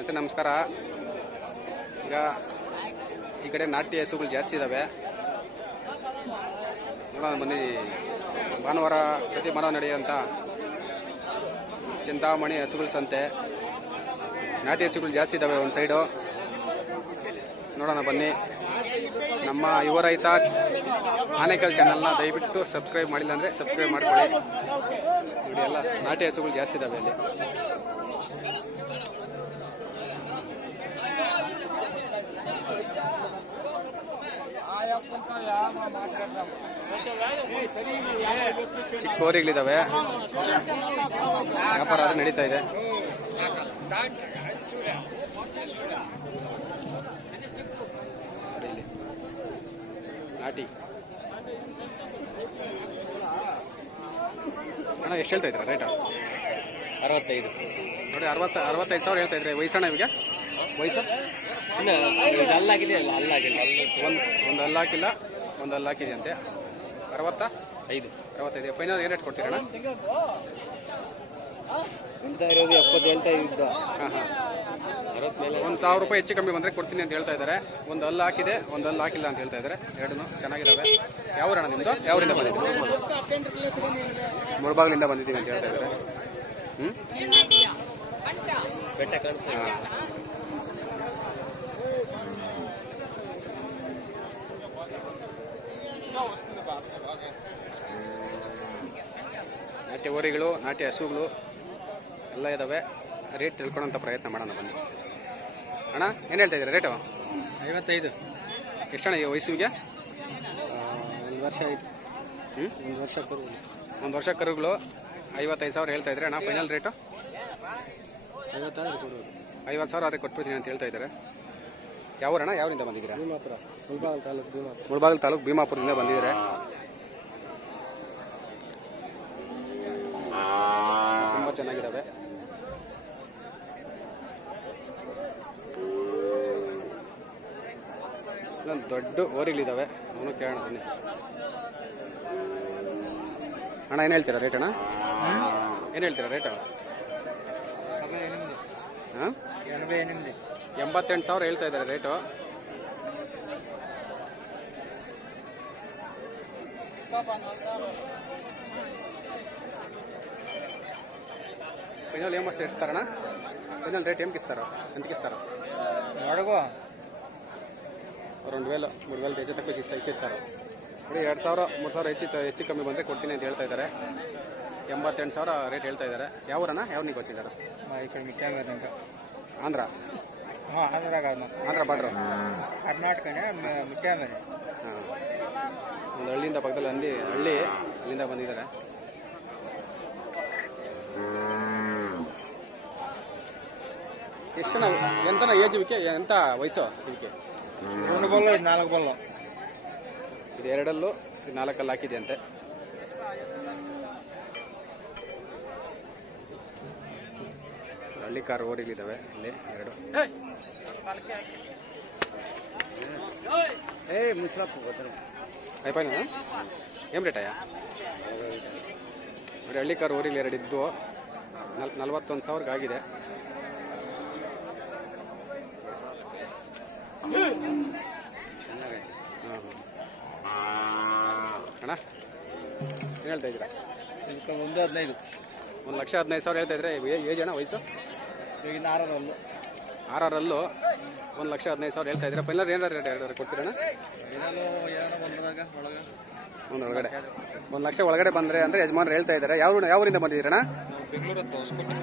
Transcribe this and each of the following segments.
ಸ್ನೇಹಿತರೆ ನಮಸ್ಕಾರ. ಈಗ ಈ ಕಡೆ ನಾಟ್ಯ ಹಸುಗಳು ಜಾಸ್ತಿ ಇದ್ದಾವೆ ನೋಡೋಣ ಬನ್ನಿ. ಭಾನುವಾರ ಪ್ರತಿ ಭಾನುವಾರ ನಡೆಯುವಂಥ ಚಿಂತಾಮಣಿ ಹಸುಗಳ ಸಂತೆ. ನಾಟಿ ಹಸುಗಳು ಜಾಸ್ತಿ ಇದ್ದಾವೆ ಒಂದು ಸೈಡು ನೋಡೋಣ ಬನ್ನಿ. ನಮ್ಮ ಯುವ ರೈತ ಆನೇಕಲ್ ಚಾನಲ್ನ ದಯವಿಟ್ಟು ಸಬ್ಸ್ಕ್ರೈಬ್ ಮಾಡಿಲ್ಲ ಅಂದರೆ ಸಬ್ಸ್ಕ್ರೈಬ್ ಮಾಡ್ಕೊಳ್ಳಿ. ನೋಡಿ ಎಲ್ಲ ನಾಟಿ ಹಸುಗಳು ಜಾಸ್ತಿ ಇದ್ದಾವೆ ಅಲ್ಲಿ. ಚಿಕ್ಕ ಹೋರಿಗಳಿದ್ದಾವೆ ವ್ಯಾಪಾರ ಅದು ನಡೀತಾ ಇದೆ. ನಾಟಿ ಅಣ್ಣ ಎಷ್ಟು ಹೇಳ್ತಾ ಇದ್ದೀರಾ? ರೇಟ್ ಅರವತ್ತೈದು. ನೋಡಿ ಅರವತ್ತು ಅರವತ್ತೈದು ಸಾವಿರ ಹೇಳ್ತಾ ಇದ್ರೆ ವಯಸ್ಸಣ್ಣ ಇವಾಗ? ವಯಸ್ಸು? ಅಲ್ಲಾಗಿದೆ ಅಲ್ಲ ಅಲ್ಲಾಗಿಲ್ಲ ಅಲ್ಲಿ ಒಂದು ಒಂದು ಅಲ್ಲಾಕಿಲ್ಲ ಒಂದು ಅಲ್ಲಾಕಿದೆ ಅಂತೆ ಅರವತ್ತ? ಐದು. ಅರವತ್ತೈದು. ಫೈನಲ್ ಏನು ರೇಟ್ ಕೊಡ್ತೀರಣ್ಣ? ಹೇಳ್ತಾ ಇರೋದು ಎಪ್ಪತ್ತು ಹೇಳ್ತಾ ಇದ್ದ. ಹಾಂ ಒಂದು ಸಾವಿರ ರೂಪಾಯಿ ಹೆಚ್ಚು ಕಮ್ಮಿ ಬಂದರೆ ಕೊಡ್ತೀನಿ ಅಂತ ಹೇಳ್ತಾ ಇದ್ದಾರೆ. ಒಂದು ಹಲ್ಲು ಹಾಕಿದೆ ಒಂದು ಹಲ್ಲು ಹಾಕಿಲ್ಲ ಅಂತ ಹೇಳ್ತಾ ಇದ್ದಾರೆ. ಎರಡೂ ಚೆನ್ನಾಗಿದ್ದಾವೆ ಯಾವ ಅಣ್ಣ ನಿಮ್ಮದು ಯಾವರಿಂದ ಬಂದಿದ್ದೀವಿ ಮುಳಬಾಗಿಲಿಂದ ಬಂದಿದ್ದೀವಿ ಅಂತ ಹೇಳ್ತಾ ಇದ್ದಾರೆ. ಬೆಟ್ಟ ಕಾಣಿಸ್ತಾ. ನಾಟ್ಯ ಹೋರಿಗಳು ನಾಟ್ಯ ಹಸುಗಳು ಎಲ್ಲ ಇದ್ದಾವೆ ರೇಟ್ ತಿಳ್ಕೊಳ್ಳೋಂಥ ಪ್ರಯತ್ನ ಮಾಡೋಣ ಬನ್ನಿ. ಅಣ್ಣ ಏನು ಹೇಳ್ತಾ ಇದ್ದೀರಾ? ರೇಟು ಐವತ್ತೈದು. ಅಣ್ಣ ಈ ವಯಸ್ಸಿಗೆ? ಒಂದು ವರ್ಷ ಆಯಿತು. ಹ್ಞೂ ಒಂದು ವರ್ಷ ಕರುಗಳು. ಒಂದು ವರ್ಷ ಕರುಗಳು. ಐವತ್ತೈದು ಸಾವಿರ ಹೇಳ್ತಾ ಇದ್ರೆ ಅಣ್ಣ? ಫೈನಲ್ ರೇಟು ಐವತ್ತಾರು ಕೊಡೋದು ಐವತ್ತು ಸಾವಿರ ಆದರೆ ಕೊಟ್ಬಿಡ್ತೀನಿ ಅಂತ ಹೇಳ್ತಾ ಇದ್ದಾರೆ. ಯಾವೂರಣ್ಣ ಯಾವರಿಂದ ಬಂದಿದ್ದೀರಾ? ಭೀಮಾಪುರ ತಾಲೂಕು ಭೀಮಾಪುರ. ಮುಳಬಾಗಿಲು ತಾಲೂಕು ಭೀಮಾಪುರದಿಂದ ಬಂದಿದ್ದಾರೆ? ತುಂಬ ಚೆನ್ನಾಗಿದ್ದಾವೆ. ಇಲ್ಲೊಂದು ದೊಡ್ಡ ಓರಿಗಳಿದ್ದಾವೆ ಅವನು ಕೇಳೋಣ ಬನ್ನಿ. ಅಣ್ಣ ಏನು ಹೇಳ್ತೀರಾ ರೇಟ್ ಅಣ್ಣ ಏನು ಹೇಳ್ತೀರಾ ರೇಟು ಹಾಂ ಎನಭೈ ಎನಿಮಿದಿ ಎಂಬತ್ತೆಂಟು ಸಾವಿರ ಹೇಳ್ತಾ ಇದ್ದಾರೆ ರೇಟು ಫೈನಲ್ ఏం వస్తే ఇస్తారనా ఫైనల్ రేట్ ఏంకి ఇస్తారు ఎంతకి ఇస్తారు ನೋಡಗೋ రెండు వేలు మూడు వేలు ಹೆಚ್ಚು ತಕ್ಕ ಇಚ್ಚ ಇಚ್ಚಿಸ್ತಾರೆ ನೋಡಿ ಎರಡು ಸಾವಿರ ಮೂರು ಸಾವಿರ ಹೆಚ್ಚು ಹೆಚ್ಚು ಕಮ್ಮಿ ಬಂದರೆ ಕೊಡ್ತೀನಿ ಅಂತ ಹೇಳ್ತಾ ಇದ್ದಾರೆ. ಎಂಬತ್ತೆಂಟು ಸಾವಿರ ರೇಟ್ ಹೇಳ್ತಾ ಇದ್ದಾರೆ. ಯಾವೂರಣ್ಣ ಯಾವ ನೀವು ಗೊತ್ತಿದ್ದಾರೆ ಈ ಕಡೆ ಮಿಟ್ಟಾಂಗ ಆಂಧ್ರ? ಹಾಂ ಆಂಧ್ರಾಗ ಆಂಧ್ರ ಬಾರ್ಡ್ರ್? ಕರ್ನಾಟಕನೇ ಮಿಟ್ಟಾಂಗ ಹಾಂ. ಒಂದು ಹಳ್ಳಿಯಿಂದ ಪಕ್ಕದಲ್ಲಿ ಹಳ್ಳಿ ಹಳ್ಳಿ ಅಲ್ಲಿಂದ ಬಂದಿದ್ದಾರೆ. ಎಷ್ಟು ಜನ ಎಂತನ ಏಜ್ ವಿಕೆ ಎಂತ ವಯಸ್ಸು ಇದಕ್ಕೆ? ನಾಲ್ಕು ಬಲ್ಲು. ಇದು ಎರಡಲ್ಲೂ ನಾಲ್ಕಲ್ಲಿ ಹಾಕಿದೆ ಅಂತೆ ಹಳ್ಳಿ ಕಾರ್ ಓರಿಲಿದ್ದಾವೆ ಇಲ್ಲಿ ಎರಡು. ಏ ಮುಸ್ಲಾಪ್ ಐಪಾಯ್ನ ಏನು ರೇಟಯ್ಯ ನೋಡಿ ಹಳ್ಳಿ ಕಾರ್ ಓರಿಲಿ ಎರಡು ಇದ್ದು ನಲ್ ನಲ್ವತ್ತೊಂದು ಸಾವಿರಕ್ಕೆ ಆಗಿದೆ. ಅಣ್ಣ ಏನು ಹೇಳ್ತಾ ಇದ್ದೀರಾ? ಇದಕ್ಕೆ ಒಂದು ಹದಿನೈದು. ಒಂದು ಲಕ್ಷ ಹದಿನೈದು ಸಾವಿರ ಹೇಳ್ತಾ ಇದ್ರೆ ಏಜ್ ಅಣ್ಣ ವಯಸ್ಸು? ಈಗಿನ ಆರ್ ಆರಲ್ಲೂ ಒಂದು ಲಕ್ಷ ಹದಿನೈದು ಸಾವಿರ ಹೇಳ್ತಾ ಇದ್ರೆ ಫೈನಲ್ ಏನಾರು ರೇಟ್ ಎರಡು ಕೊಡ್ತೀರಣ್ಣ ಒಂದು ಒಳಗಡೆ. ಒಂದು ಲಕ್ಷ ಒಳಗಡೆ ಬಂದರೆ ಅಂದರೆ ಯಜಮಾನ್ರು ಹೇಳ್ತಾ ಇದ್ದಾರೆ. ಯಾವ ಯಾವರಿಂದ ಬಂದಿದ್ದೀರಣ್ಣ? ಬೆಂಗಳೂರು ಹತ್ರ ಹೊಸಕೋಟೆ.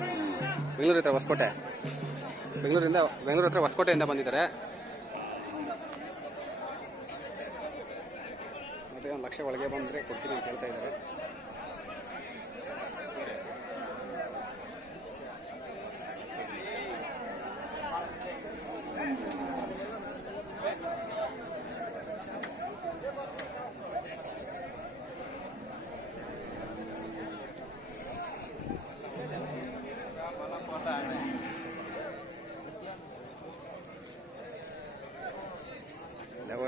ಬೆಂಗಳೂರು ಹತ್ರ ಹೊಸಕೋಟೆ. ಬೆಂಗಳೂರಿಂದ ಬೆಂಗಳೂರು ಹತ್ರ ಹೊಸಕೋಟೆಯಿಂದ ಬಂದಿದ್ದಾರೆ. ಮತ್ತೆ ಒಂದು ಲಕ್ಷ ಒಳಗೆ ಬಂದರೆ ಕೊಡ್ತೀನಿ ಅಂತ ಹೇಳ್ತಾ ಇದ್ದಾರೆ.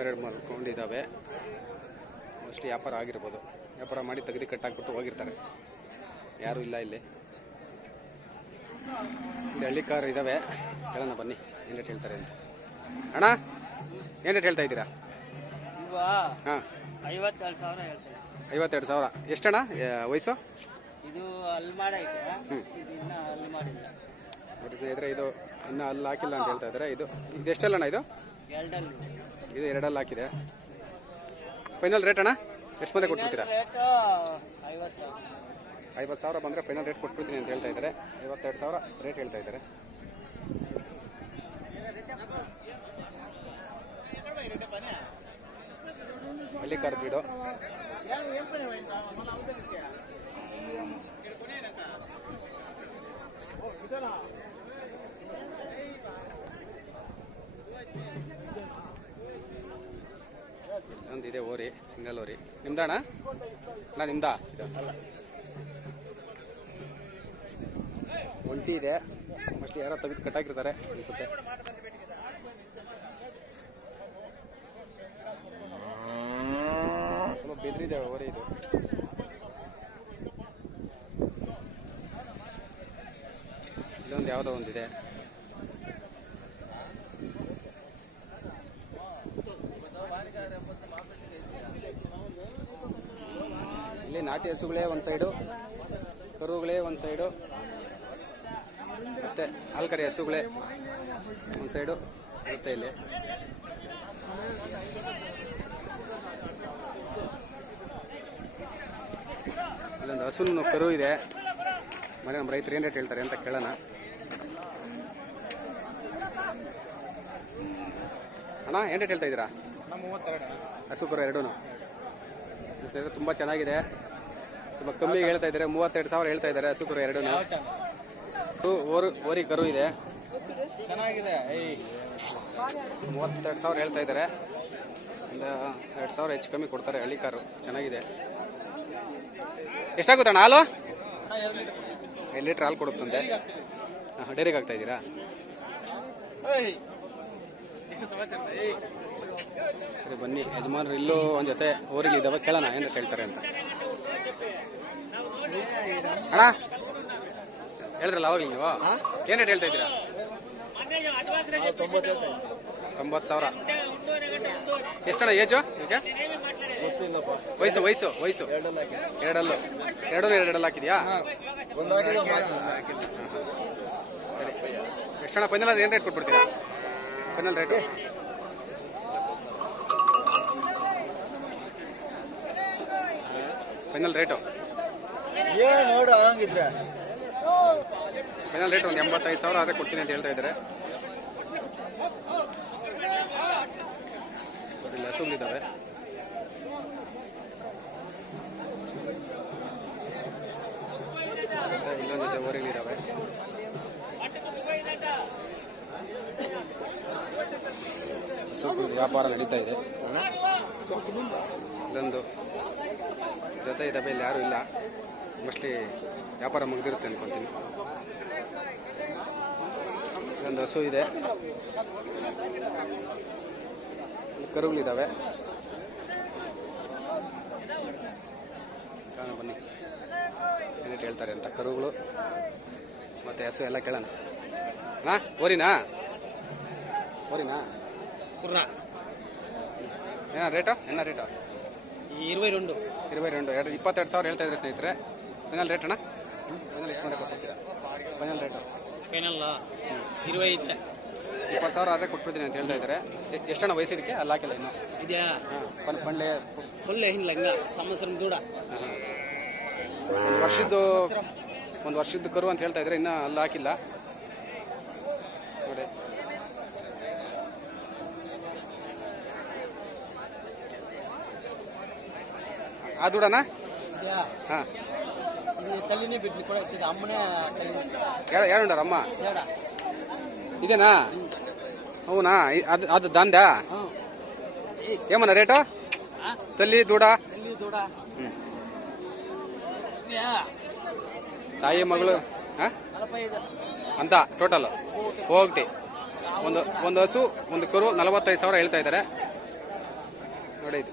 ಎರಡು ಮಲ್ಕೊಂಡಿದ್ದಾವೆ ಮೋಸ್ಟ್ಲಿ ವ್ಯಾಪಾರ ಆಗಿರ್ಬೋದು. ವ್ಯಾಪಾರ ಮಾಡಿ ತೆಗೆದು ಕಟ್ಟಾಕ್ಬಿಟ್ಟು ಹೋಗಿರ್ತಾರೆ. ಯಾರೂ ಇಲ್ಲ ಇಲ್ಲಿ. ಇಲ್ಲಿ ಹಳ್ಳಿ ಕಾರ್ ಇದ್ದಾವೆ ಹೇಳೋಣ ಬನ್ನಿ ಏನು ರೇಟ್ ಹೇಳ್ತಾರೆ ಅಂತ. ಅಣ್ಣ ಏನು ರೇಟ್ ಹೇಳ್ತಾ ಇದ್ದೀರಾ? ಹಾಂ. ಐವತ್ತೆರಡು ಸಾವಿರ ಹೇಳ್ತೇನೆ ಐವತ್ತೆರಡು ಸಾವಿರ. ಎಷ್ಟಣ್ಣ? ವಯಸ್ಸು? ಇದು ನೋಡಿ ಸ್ನೇಹಿತರೆ ಇದು ಇನ್ನೂ ಅಲ್ಲಿ ಹಾಕಿಲ್ಲ ಅಂತ ಹೇಳ್ತಾ ಇದ್ದಾರೆ. ಇದು ಇದು? ಎಷ್ಟಲ್ಲಣ್ಣ ಇದು ಇದು ಎರಡಲ್ಲಿ ಹಾಕಿದೆ. ಫೈನಲ್ ರೇಟ್ ಅಣ್ಣ? ಎಷ್ಟು ಮಂದಿ ಕೊಟ್ಬಿಡ್ತೀರಾ? ಐವತ್ತು ಸಾವಿರ. ಬಂದರೆ ಫೈನಲ್ ರೇಟ್ ಕೊಟ್ಬಿಡ್ತೀನಿ ಅಂತ ಹೇಳ್ತಾ ಇದ್ದಾರೆ. ಐವತ್ತೆರಡು ಸಾವಿರ ರೇಟ್ ಹೇಳ್ತಾ ಇದ್ದಾರೆ. ಹಳ್ಳಿ ಕಾರ್ ಬೀಡು ಸಿಂಗಲ್ ಓರಿ. ನಿಮ್ದಾಣ ಅಣ್ಣ? ನಿಮ್ದ? ಒಂಟಿ ಇದೆ. ಮೋಸ್ಟ್ಲಿ ಯಾರೋ ತೆಗೆದು ಕಟ್ಟಾಕಿರ್ತಾರೆ ಅನ್ಸುತ್ತೆ. ಸ್ವಲ್ಪ ಬೆದ್ರಿದೆ ಓರಿ ಇದು. ಇಲ್ಲೊಂದು ಯಾವುದೋ ಒಂದಿದೆ ಇಲ್ಲಿ ನಾಟಿ ಹಸುಗಳೇ ಒಂದು ಸೈಡು ಕರುಗಳೇ ಒಂದು ಸೈಡು ಮತ್ತೆ ಕಡೆ ಹಸುಗಳೇ ಒಂದು ಸೈಡು ಇರುತ್ತೆ ಇಲ್ಲಿ. ಇಲ್ಲೊಂದು ಹಸು ಕರು ಇದೆ. ಮನೆ ನಮ್ಮ ರೈತರು ಏನು ರೇಟ್ ಹೇಳ್ತಾರೆ ಅಂತ ಕೇಳೋಣ. ಅಣ್ಣ ಏನು ರೇಟ್ ಹೇಳ್ತಾ ಇದ್ದೀರಾ? ಹಸು ಕರು ಎರಡೂ ತುಂಬ ಚೆನ್ನಾಗಿದೆ. ಸ್ವಲ್ಪ ಕಮ್ಮಿ ಹೇಳ್ತಾ ಇದ್ದಾರೆ ಮೂವತ್ತೆರಡು ಸಾವಿರ ಹೇಳ್ತಾ ಇದ್ದಾರೆ ಹಸು ಕರು ಎರಡು ಓರಿ ಕರು ಇದೆ. ಚೆನ್ನಾಗಿದೆ ಮೂವತ್ತೆರಡು ಸಾವಿರ ಹೇಳ್ತಾ ಇದ್ದಾರೆ. ಎರಡು ಸಾವಿರ ಹೆಚ್ಚು ಕಮ್ಮಿ ಕೊಡ್ತಾರೆ ಹಳ್ಳಿ ಕಾರು. ಚೆನ್ನಾಗಿದೆ. ಎಷ್ಟಾಗುತ್ತೆ ಅಣ್ಣ ಹಾಲು? ಐದು ಲೀಟ್ರ್ ಹಾಲು ಕೊಡುತ್ತಂತೆ. ಹಾಂ ಡೈರಿಗೆ ಆಗ್ತಾ ಇದ್ದೀರಾ? ಸರಿ ಬನ್ನಿ. ಯಜಮಾನ್ರು ಇಲ್ಲೂ ಒಂದು ಜೊತೆ ಊರಿಗೆ ಇದ್ದಾವೆ ಕೇಳೋಣ ಏನು ಹೇಳ್ತಾರೆ ಅಂತ. ಅಣ್ಣ. ಹೇಳಿದ್ರಲ್ಲ ಅವಾಗ ನೀವು? ಏನು ರೇಟ್ ಹೇಳ್ತಾ ಇದ್ದೀರಾ? ತೊಂಬತ್ತು ಸಾವಿರ. ಎಷ್ಟಣ್ಣ ಏಜು ಈಗ? ಗೊತ್ತಿಲ್ಲಪ್ಪ. ವಯಸ್ಸು ವಯಸ್ಸು ವಯಸ್ಸು. ಎರಡಲ್ಲ ಎರಡಲ್ಲೂ. ಎರಡು ಎರಡಲ್ಲಿ ಹಾಕಿದ್ಯಾ? ಸರಿ. ಎಷ್ಟಣ್ಣ ಫೈನಲ್ ಅದು ಏನು rate ಕೊಟ್ಬಿಡ್ತೀರಾ? Final rate final rate final rate ಒಂದು ಎಂಬತ್ತೈದು ಸಾವಿರ ಅದೇ ಕೊಡ್ತೀನಿ ಅಂತ ಹೇಳ್ತಾ ಇದ್ದಾರೆ. ಹಸುಗಳಿದ್ದಾವೆ ಮತ್ತೆ ಇಲ್ಲೊಂದು ಜೊತೆ ಓರಿಗಳಿದ್ದಾವೆ ವ್ಯಾಪಾರ ನಡೀತಾ ಇದೆ. ಇಲ್ಲೊಂದು ಜೊತೆ ಇದ್ದಾವೆ ಇಲ್ಲಿ ಯಾರು ಇಲ್ಲ. ಮೋಸ್ಟ್ಲಿ ವ್ಯಾಪಾರ ಮುಗಿದಿರುತ್ತೆ ಅನ್ಕೊತೀನಿ. ಒಂದು ಹಸು ಇದೆ. ಕರುಗಳಿದ್ದಾವೆ ಕಾಣ ಬನ್ನಿ. ಏನೇನು ಹೇಳ್ತಾರೆ ಅಂತ ಕರುಗಳು. ಮತ್ತು ಹಸು ಎಲ್ಲ ಕೇಳೋಣ. ಹಾಂ ಓರಿನಾ ಓರಿನಾ ಕುರ್ರಾ ಏನ ರೇಟು? ಏನ ರೇಟು? ಇರವೈ ರೆಂಡು. ರೆಂಡು. ಎರಡು ಇಪ್ಪತ್ತೆರಡು ಸಾವಿರ ಹೇಳ್ತಾ ಇದ್ರೆ ಸ್ನೇಹಿತರೆ. ಫೈನಲ್ ರೇಟ್ ಅಣ್ಣ? ಫೈನಲ್ ಎಷ್ಟು ಮಾಡಿ ಕೊಟ್ಟಿದ್ದೀರಾ ಫೈನಲ್ ರೇಟು ಫೈನಲ್ ಇರವೈ ಐತೆ ಇಪ್ಪತ್ತು ಸಾವಿರ ಆದರೆ ಕೊಟ್ಬಿಡ್ತೀನಿ ಅಂತ ಹೇಳ್ತಾ ಇದ್ದಾರೆ. ಎಷ್ಟಣ್ಣ ವಯಸ್ಸಿದಕ್ಕೆ? ಅಲ್ಲಿ ಹಾಕಿಲ್ಲ ಇನ್ನು. ಇದೆಯಾ? ಹಾಂ ಬಂಡೆ ಫುಲ್ ಹಿಂಗೆ ಹಂಗ? ಸಂವತ್ಸರ ದೂಡ. ವರ್ಷದ್ದು ಒಂದು ವರ್ಷದ ಕರು ಅಂತ ಹೇಳ್ತಾ ಇದ್ದಾರೆ. ಇನ್ನೂ ಅಲ್ಲಿ ಹಾಕಿಲ್ಲ. ನೋಡಿ. ಆ ದುಡನಾ? ಹಾಂ. ఇది తల్లిని బిడ్డని కూడా వచ్చేది అమ్మనే తల్లిని ಯಾರು ಯಾರು ಉಂಡಾರ ಅಮ್ಮ తేడా ಇದೇನಾ అవునా ಇ- ಅದು ಅದು ದಂದ ఏమన్నా రేటు తల్లి దూడ తల్లి దూడ ಹ್ಮ್. ఇదే ತಾಯಿ ಮಗಳು ಹಾ? నలభై ఐదు ಅಂತ ಟೋಟಲ್ ಹೋಗ್ತಿ ಒಂದು ಒಂದು ಹಸು ಒಂದು ಕರು ನಲವತ್ತೈದು ಸಾವಿರ ಹೇಳ್ತಾ ಇದ್ದಾರೆ ನೋಡಿ ಇದು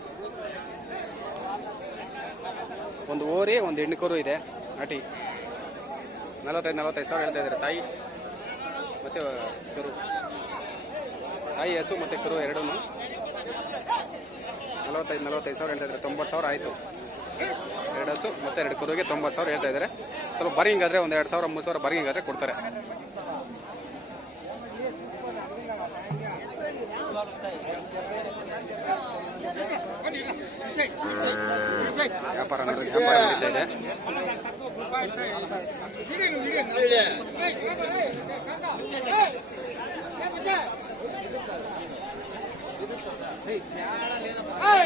ಒಂದು ಓರಿ ಒಂದು ಹೆಣ್ಣು ಕರು ಇದೆ ನಾಟಿ. ನಲವತ್ತೈದು ನಲವತ್ತೈದು ಸಾವಿರ ಹೇಳ್ತಾ ಇದ್ದಾರೆ. ತಾಯಿ ಮತ್ತು ಕರು. ತಾಯಿ ಹಸು ಮತ್ತು ಕರು ಎರಡೂ ನಲವತ್ತೈದು ನಲವತ್ತೈದು ಸಾವಿರ ಹೇಳ್ತಾ ಇದ್ದಾರೆ. ತೊಂಬತ್ತು ಸಾವಿರ ಆಯಿತು. ಎರಡು ಹಸು ಮತ್ತು ಎರಡು ಕರುಗೆ ತೊಂಬತ್ತು ಸಾವಿರ ಹೇಳ್ತಾ ಇದ್ದಾರೆ. ಸ್ವಲ್ಪ ಬಾರ್ಗಿಂಗ್ ಆದರೆ ಒಂದು ಎರಡು ಸಾವಿರ ಮೂರು ಸಾವಿರ ಬಾರ್ಗಿಂಗ್ ಆದರೆ ಕೊಡ್ತಾರೆ. ವ್ಯಾಪಾರ ವ್ಯಾಪಾರ ನಡೀತಾ ಇದೆ. ஏய்